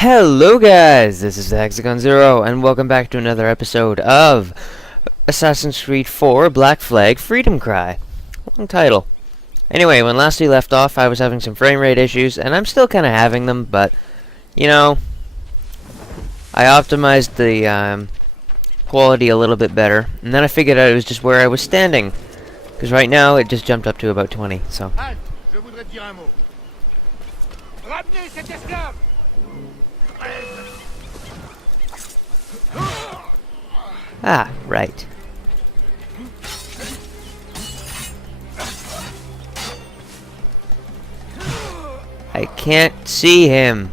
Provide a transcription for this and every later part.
Hello guys, this is the Hexagon Zero, and welcome back to another episode of Assassin's Creed 4 Black Flag Freedom Cry. Long title. Anyway, when last we left off, I was having some frame rate issues, and I'm still kind of having them, but, you know, I optimized the quality a little bit better, and then I figured out it was just where I was standing, because right now it just jumped up to about 20, so. Ah, right. I can't see him.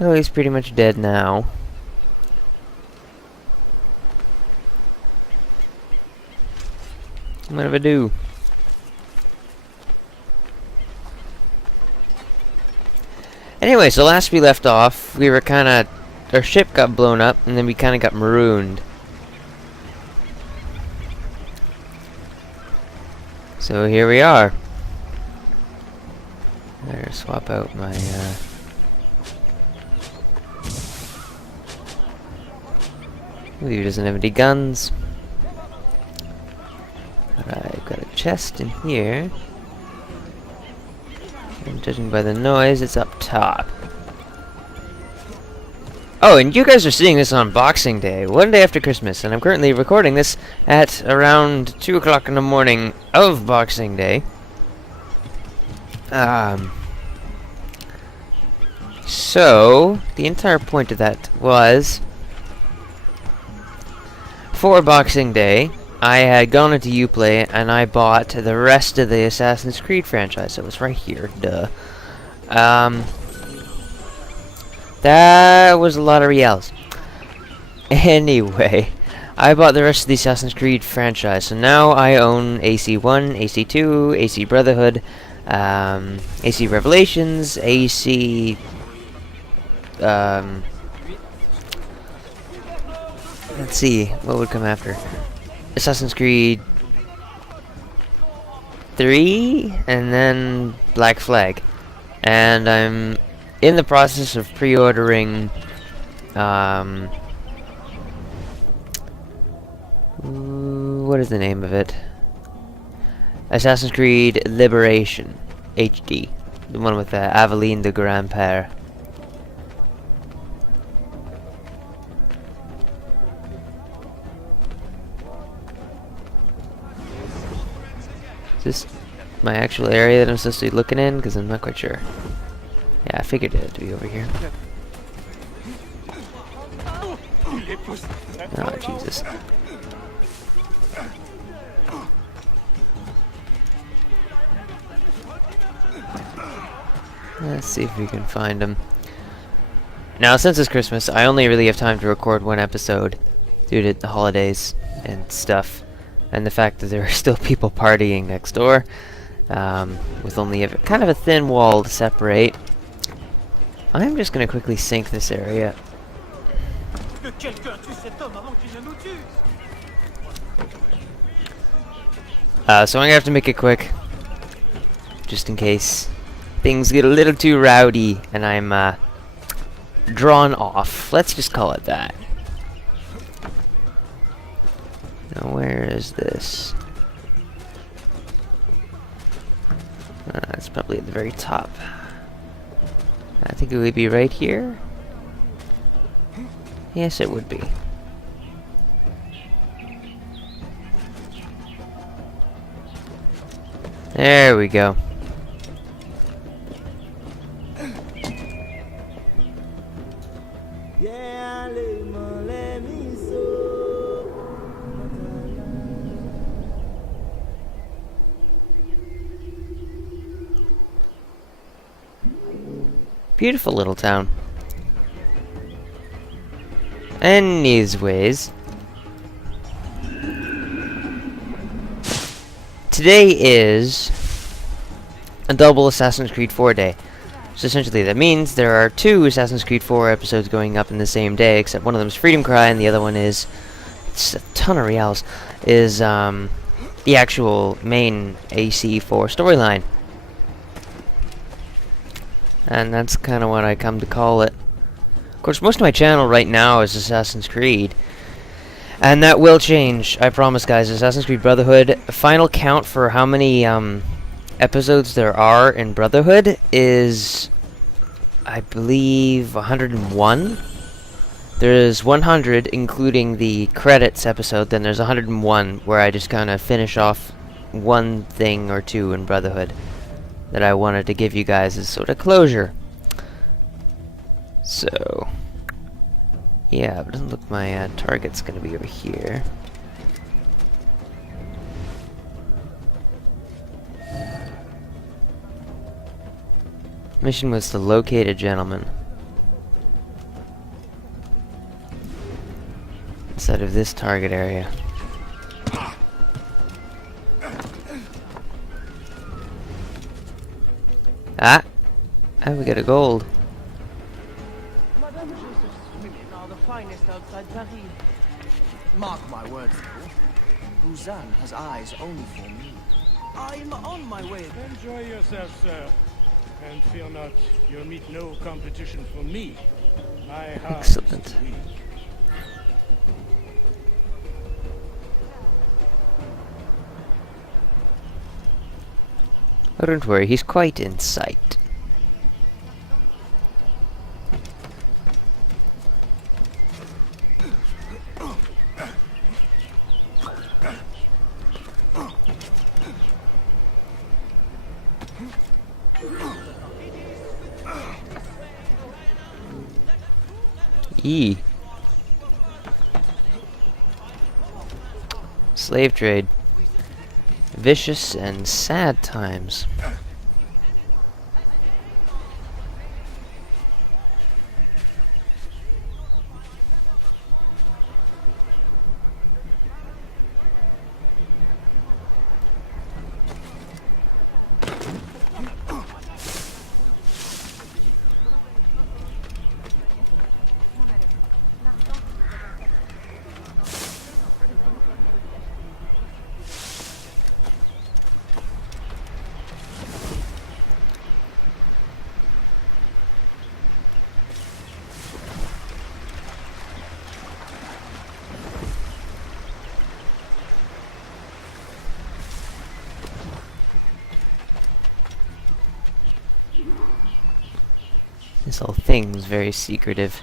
Oh, he's pretty much dead now. What do I do? Anyway, so last we left off, we were our ship got blown up, and then we kinda got marooned. So here we are. Better swap out my, Ooh, he doesn't have any guns. Alright, I've got a chest in here. And judging by the noise, it's up top. Oh, and you guys are seeing this on Boxing Day, one day after Christmas, and I'm currently recording this at around 2 o'clock in the morning of Boxing Day. So, the entire point of that was, for Boxing Day, I had gone into Uplay and I bought the rest of the Assassin's Creed franchise. It was right here, duh. That was a lot of reals. Anyway, I bought the rest of the Assassin's Creed franchise, so now I own AC1, AC2, AC Brotherhood, AC Revelations, AC... let's see, what would come after? Assassin's Creed 3, and then Black Flag. And I'm in the process of pre-ordering, what is the name of it? Assassin's Creed Liberation HD. The one with Aveline de Grandpere. Is this my actual area that I'm supposed to be looking in? Because I'm not quite sure. Yeah, I figured it to be over here. Oh, Jesus. Let's see if we can find him. Now, since it's Christmas, I only really have time to record one episode due to the holidays and stuff. And the fact that there are still people partying next door, with only kind of a thin wall to separate. I'm just going to quickly sink this area. So I'm going to have to make it quick, just in case things get a little too rowdy and I'm drawn off. Let's just call it that. Now, where is this? It's probably at the very top. I think it would be right here. Yes, it would be. There we go. Beautiful little town. Anyways, today is a double Assassin's Creed 4 day. So essentially that means there are 2 Assassin's Creed 4 episodes going up in the same day, except one of them is Freedom Cry and the other one is it's a ton of reals, is the actual main AC4 storyline. And that's kind of what I come to call it. Of course, most of my channel right now is Assassin's Creed. And that will change, I promise, guys. Assassin's Creed Brotherhood, final count for how many episodes there are in Brotherhood is, I believe, 101. There's 100, including the credits episode, then there's 101, where I just kind of finish off one thing or two in Brotherhood that I wanted to give you guys as sort of closure. So, yeah, but it doesn't look my target's gonna be over here. Mission was to locate a gentleman. Inside of this target area. Ah! Ah, we got a gold. Madame Joseph's women are the finest outside Paris. Mark my words, though. Rouzanne has eyes only for me. I'm on my way. Enjoy yourself, sir. And fear not, you'll meet no competition from me. My heart Excellent. is weak. Oh, don't worry, he's quite in sight. E. Slave trade. Vicious and sad times. This whole thing's very secretive.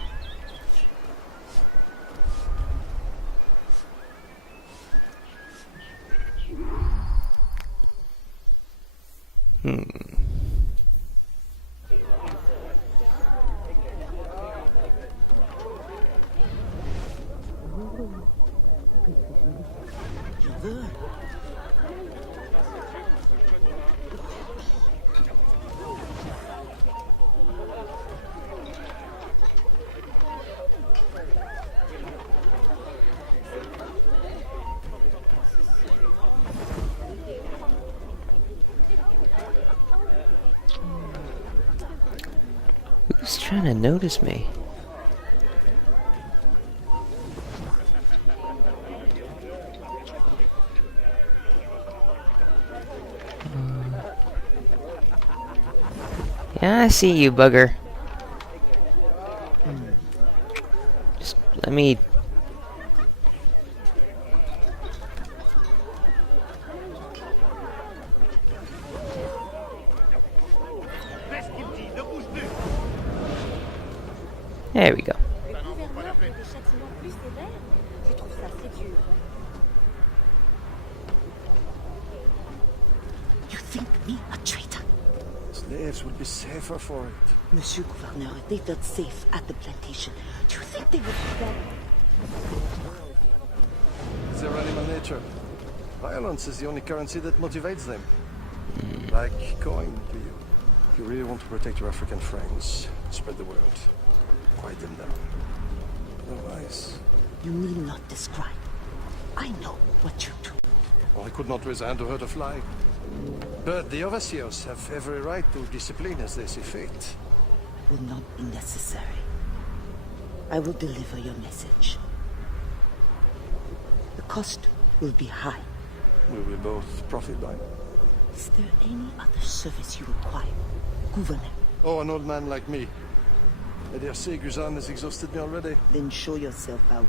Who's trying to notice me? Yeah, I see you, bugger. Just let me... There we go. You think me a traitor? Slaves would be safer for it. Monsieur Gouverneur, they felt safe at the plantation. Do you think they would do that? It's their animal nature. Violence is the only currency that motivates them. Like coin to you. If you really want to protect your African friends, spread the word. Quiet them down. Otherwise... You need not describe. I know what you do. Well, I could not resign to hurt a fly. But the overseers have every right to discipline as they see fit. Will not be necessary. I will deliver your message. cost will be high. We will both profit by it. Is there any other service you require, Gouverneur? Oh, an old man like me. I dare say Guzan has exhausted me already. Then show yourself out.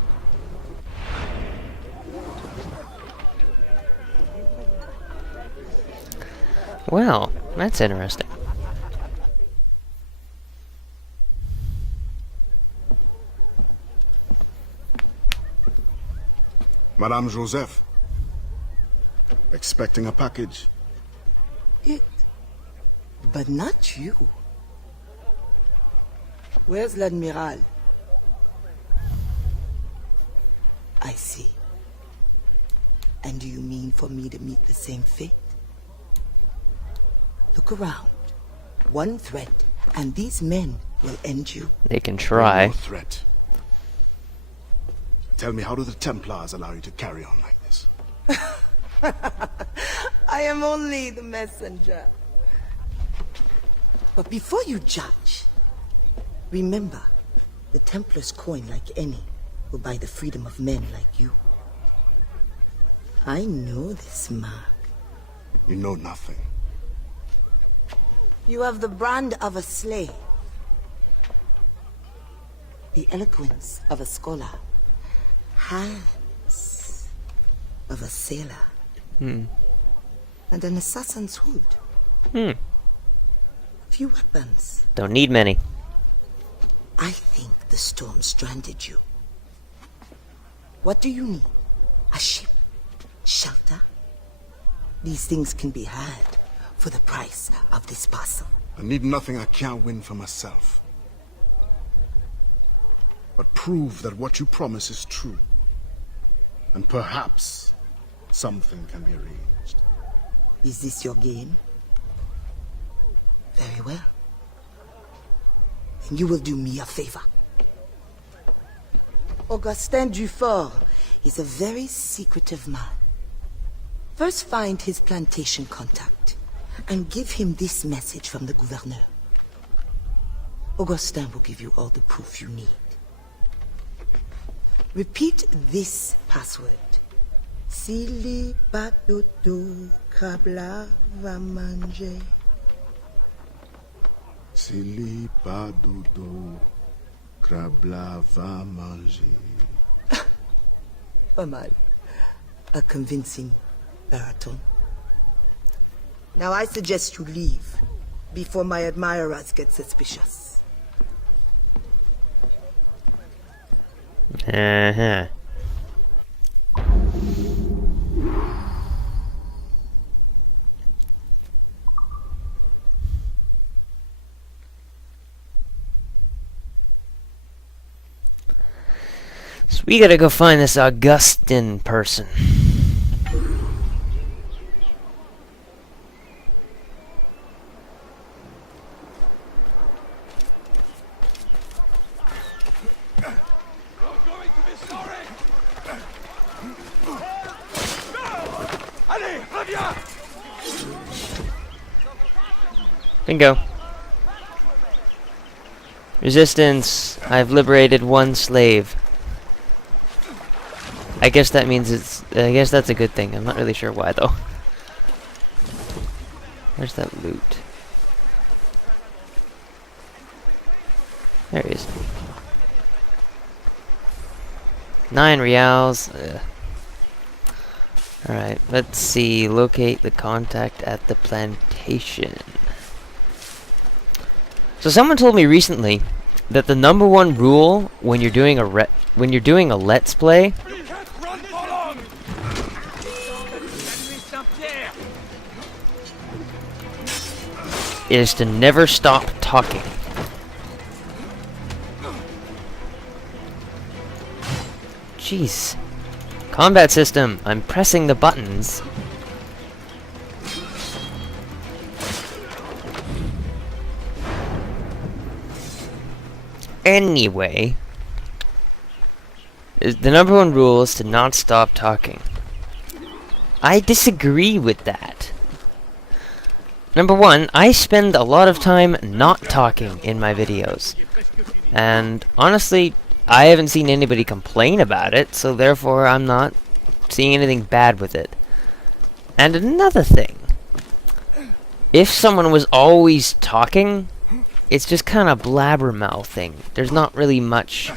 Well, that's interesting. Madame Joseph. Expecting a package. It. But not you. Where's l'Admiral? I see. And do you mean for me to meet the same fate? Look around. One threat, and these men will end you. They can try. No threat. Tell me, how do the Templars allow you to carry on like this? I am only the messenger. But before you judge, remember, the Templars' coin, like any, will buy the freedom of men like you. I know this mark. You know nothing. You have the brand of a slave, the eloquence of a scholar, hands of a sailor, and an assassin's hood. Few weapons. Don't need many. I think the storm stranded you. What do you need? A ship? Shelter? These things can be had for the price of this parcel. I need nothing I can't win for myself. But prove that what you promise is true. And perhaps something can be arranged. Is this your game? Very well. Then you will do me a favor. Augustin Dufort is a very secretive man. First find his plantation contact and give him this message from the gouverneur. Augustin will give you all the proof you need. Repeat this password. Sili patoto krabla va manger. Sili pas dodo, krabla va manger. Pas mal. A convincing baritone. Now I suggest you leave before my admirers get suspicious. Uh-huh. So we gotta go find this Augustin person. Bingo. Resistance. I've liberated one slave. I guess that means it's... I guess that's a good thing. I'm not really sure why, though. Where's that loot? There he is. 9 reals. Alright, let's see. Locate the contact at the plantation. So someone told me recently that the #1 rule when you're doing a let's play is to never stop talking. Jeez. Combat system. I'm pressing the buttons. Anyway, the #1 rule is to not stop talking. I disagree with that. Number one, I spend a lot of time not talking in my videos. And honestly, I haven't seen anybody complain about it, so therefore I'm not seeing anything bad with it. And another thing, if someone was always talking, it's just kind of blabbermouthing. There's not really much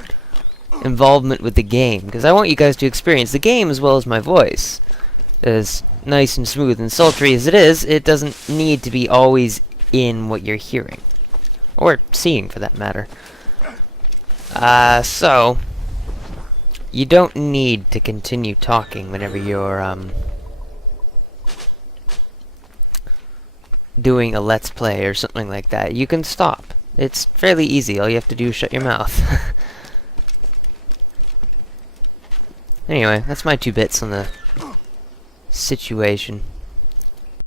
involvement with the game, because I want you guys to experience the game as well as my voice. As nice and smooth and sultry as it is, it doesn't need to be always in what you're hearing. Or seeing, for that matter. So, you don't need to continue talking whenever you're, doing a Let's Play or something like that. You can stop. It's fairly easy. All you have to do is shut your mouth. Anyway, that's my 2 bits on the situation.